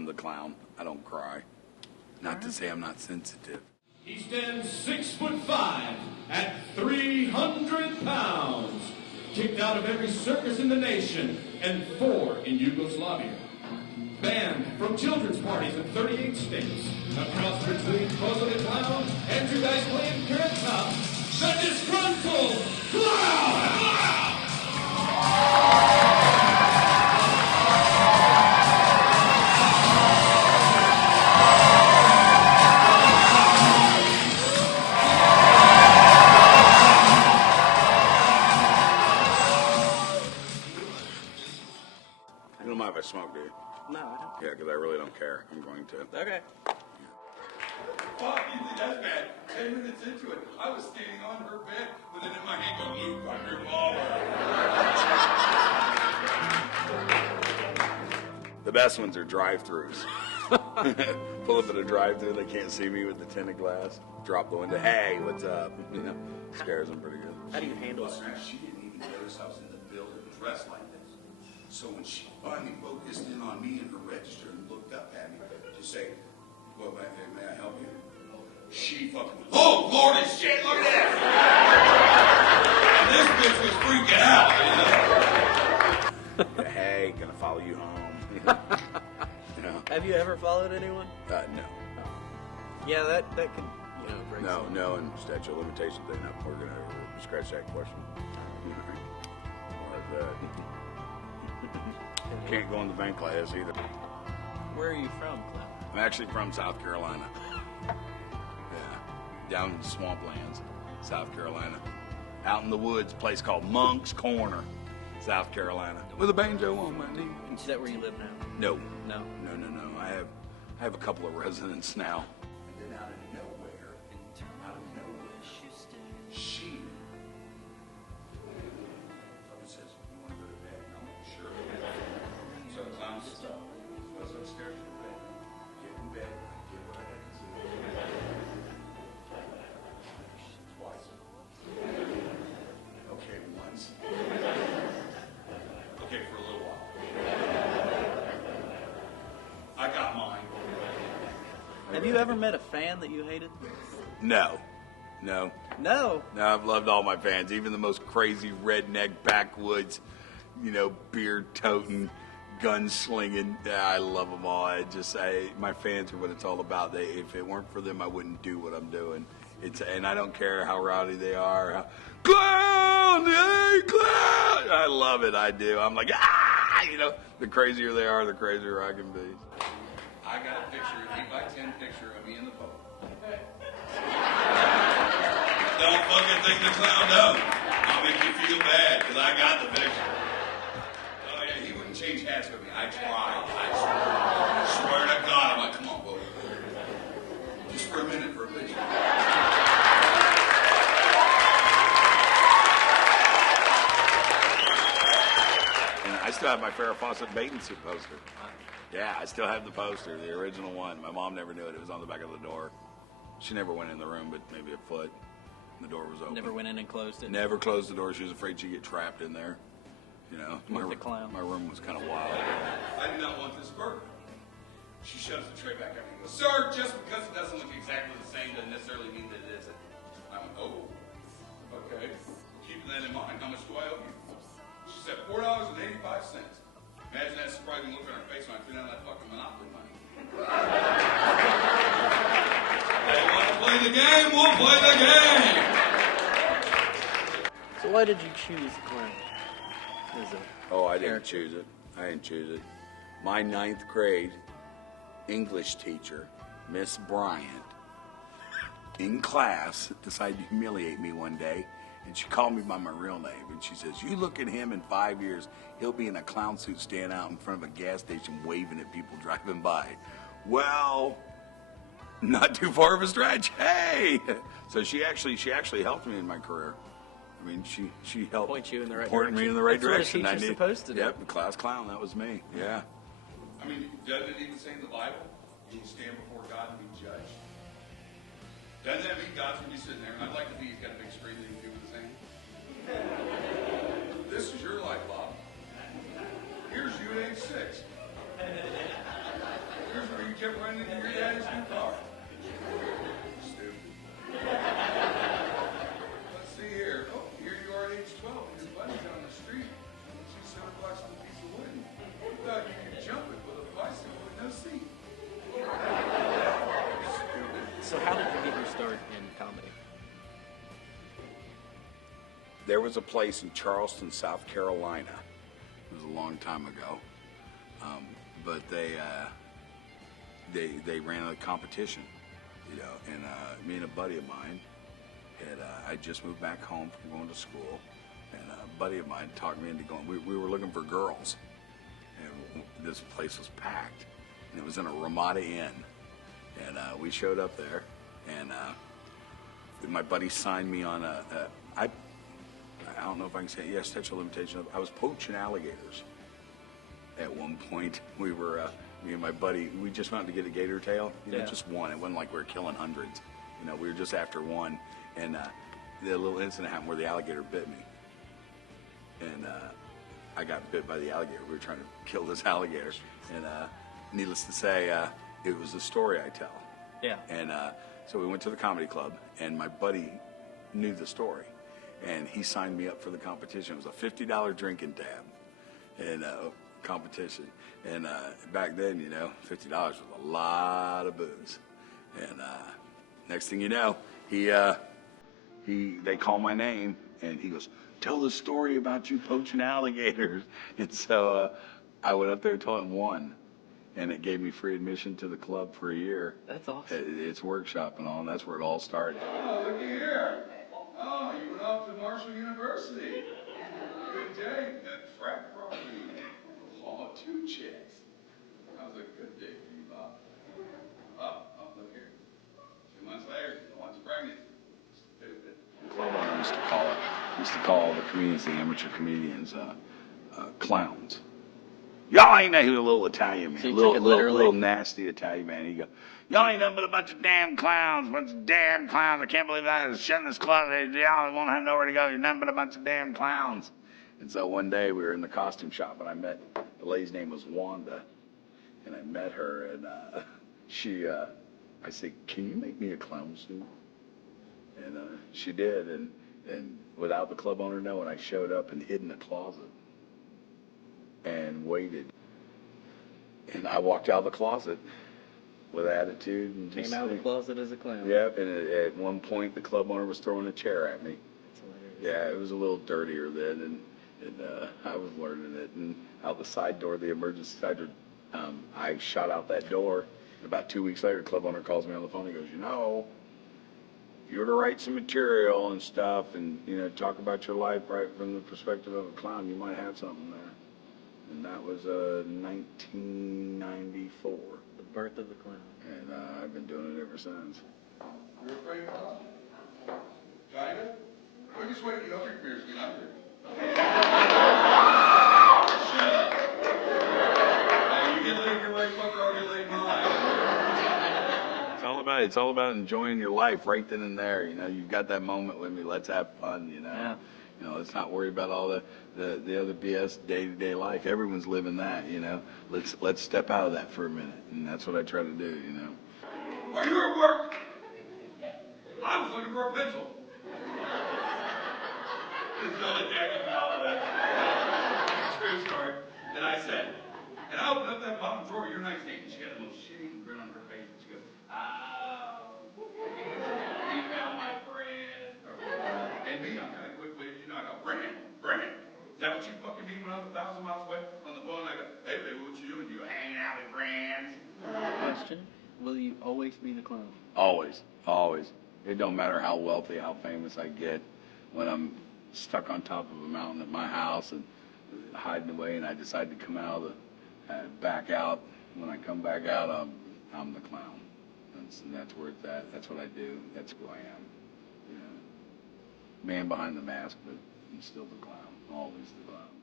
I'm the clown. I don't cry. Not to say I'm not sensitive. He stands 6'5" at 300 pounds. Kicked out of every circus in the nation and 4 in Yugoslavia. Banned from children's parties in 38 states. A cross between Bozo the Clown and two guys playing Carrot, the Disgruntled Clown! You don't mind if I smoke, do you? No, I don't. Yeah, because I really don't care. I'm going to. Okay. Fuck, you think that's bad? 10 minutes into it, I was standing on her bed with it in my hand going, Luke, I'm your baller. The best ones are drive-thrus. Pull up at a drive-thru, they can't see me with the tinted glass. Drop the window, hey, what's up? You know, scares them pretty good. How do you handle it? She didn't even notice I was in the building dressed like this. So when she finally focused in on me in her register and looked up at me to say, well, may I help you? She fucking, oh, Lordy shit, look at that! And this bitch was freaking out, you know? Hey, gonna follow you home. You know? Have you ever followed anyone? No. Yeah, that could, break some. No, and statute of limitations, they're not, we're gonna scratch that question. Can't go in the bank class either. Where are you from, Clown? I'm actually from South Carolina. Yeah, down in the swamplands, South Carolina. Out in the woods, a place called Monk's Corner, South Carolina. With a banjo on my knee. Is that where you live now? No. No. I have a couple of residents now. And then out of nowhere, she says, you want to go to bed? And I'm like, sure. So the clown goes upstairs to bed. Get in bed. I get what I had to do. Twice. Okay, once. Okay, for a little while. I got mine. Have you ever met a fan that you hated? No. No? No, I've loved all my fans, even the most crazy redneck backwoods, beer-toting, gun-slinging. Yeah, I love them all. My fans are what it's all about. If it weren't for them, I wouldn't do what I'm doing. And I don't care how rowdy they are. Clown! Hey, clown! I love it. I do. I'm like, the crazier they are, the crazier I can be. I got a picture, 8x10 picture of me in the boat. Don't fucking think the clown don't. I'll make you feel bad, because I got the picture. Oh yeah, he wouldn't change hats with me. I tried. I swear to God. I'm like, come on, boat. Just for a minute, for a picture. And I still have my Farrah Fawcett bathing suit poster. Yeah, I still have the poster, the original one. My mom never knew it. It was on the back of the door. She never went in the room, but maybe a foot. The door was open. Never went in and closed it? Never closed the door. She was afraid she'd get trapped in there. With the clown. My room was kind of wild. I do not want this burger. She shoves the tray back at me and goes, sir, just because it doesn't look exactly the same doesn't necessarily mean that it isn't. I went, oh, okay. Keeping that in mind, how much do I owe you? She said, $4.85. Imagine that surprising look on her face when I threw down that fucking Monopoly money. They want to play the game, we'll play the game! So why did you choose the clown? I didn't choose it. My 9th grade English teacher, Miss Bryant, in class, decided to humiliate me one day. And she called me by my real name, and she says, you look at him in 5 years, he'll be in a clown suit standing out in front of a gas station waving at people driving by. Well, not too far of a stretch. Hey! So she actually helped me in my career. I mean, she helped point you in the right point me in the right That's direction. What a teacher's supposed to do. Yep, the class clown, that was me. Yeah. I mean, doesn't it even say in the Bible, you will stand before God and be judged? Doesn't that mean God's going to be sitting there? And I'd like to think he's got a big screen that he can do with his hand. This is your life, Bob. Here's you at age 6. kept running into your dad's new car. Stupid. Let's see here. Oh, here you are at age 12 and your buddy's out on the street. She's sitting watching a piece of wood. You thought you could jump it with a bicycle with no seat. Stupid. So how did you get your start in comedy? There was a place in Charleston, South Carolina. It was a long time ago, but they ran a competition, you know. And me and a buddy of mine I just moved back home from going to school, and a buddy of mine talked me into going. We were looking for girls, and this place was packed, and it was in a Ramada Inn, and we showed up there, and my buddy signed me on I don't know if I can say, yeah, statute of limitations. I was poaching alligators at one point. We were, me and my buddy, we just wanted to get a gator tail, you know, just one. It wasn't like we were killing hundreds. You know, we were just after one. And the little incident happened where the alligator bit me. And I got bit by the alligator. We were trying to kill this alligator. And needless to say, it was a story I tell. Yeah. And so we went to the comedy club, and my buddy knew the story. And he signed me up for the competition. It was a $50 drinking tab and competition. And back then, you know, $50 was a lot of booze. And next thing you know, they call my name, and he goes, "Tell the story about you poaching alligators." And so I went up there and told him one. And it gave me free admission to the club for a year. That's awesome. It's workshop and all, and that's where it all started. Oh, looky here. Oh, you went off to Marshall University. Good day. That frat party. Oh, 2 chicks. That was a good day for you, Bob. Oh, look here. 2 months later, one's pregnant. Stupid. Club owner used to call the comedians, the amateur comedians, clowns. Y'all ain't that. He was a little Italian man, So you little, took it little, literally? little nasty Italian man. He go, "Y'all ain't nothing but a bunch of damn clowns, bunch of damn clowns. I can't believe I was shutting this club. Y'all won't have nowhere to go. You're nothing but a bunch of damn clowns." And so one day we were in the costume shop, and I met, the lady's name was Wanda, and I met her, and I said, "Can you make me a clown suit?" And she did, and without the club owner knowing, I showed up and hid in a closet and waited. And I walked out of the closet with attitude and just Came out of the closet as a clown. Yep, and at one point the club owner was throwing a chair at me. That's hilarious. Yeah, it was a little dirtier then, and I was learning it. And out the side door, the emergency side door, I shot out that door. And about 2 weeks later, the club owner calls me on the phone. He goes, "You know, if you were to write some material and stuff, and you know, talk about your life right from the perspective of a clown, you might have something there." And that was 1994. The birth of the clown. And I've been doing it ever since. You're afraid of God? Kinda? Well, just wait till you open your ears, get out here. Shut up. Now, you get laid your way, fucker, I'll get laid mine. It's all about enjoying your life right then and there. You know, you've got that moment with me. Let's have fun. You know. Yeah. You know, let's not worry about all the other BS day-to-day life. Everyone's living that, you know. Let's step out of that for a minute, and that's what I try to do, you know. Are you at work? I was looking for a pencil. This is only Jackie from all of that. True story. And I said, and I opened up that bottom drawer of your nightstand, and she got a little shitty grin on her face, and she goes, "Oh, you found my friend." And me, I'm kind of quick-witted, you know, I go, Brand, is that what you fucking mean when I'm 1,000 miles away on the phone? I go, "Hey, baby, what you doing? You hanging out with friends?" Question: will you always be the clown? Always. It don't matter how wealthy, how famous I get. When I'm stuck on top of a mountain at my house and hiding away, and I decide to come out, back out. When I come back out, I'm the clown. That's where it's at. That's what I do. That's who I am. You know, man behind the mask, but I'm still the clown. Always the clown.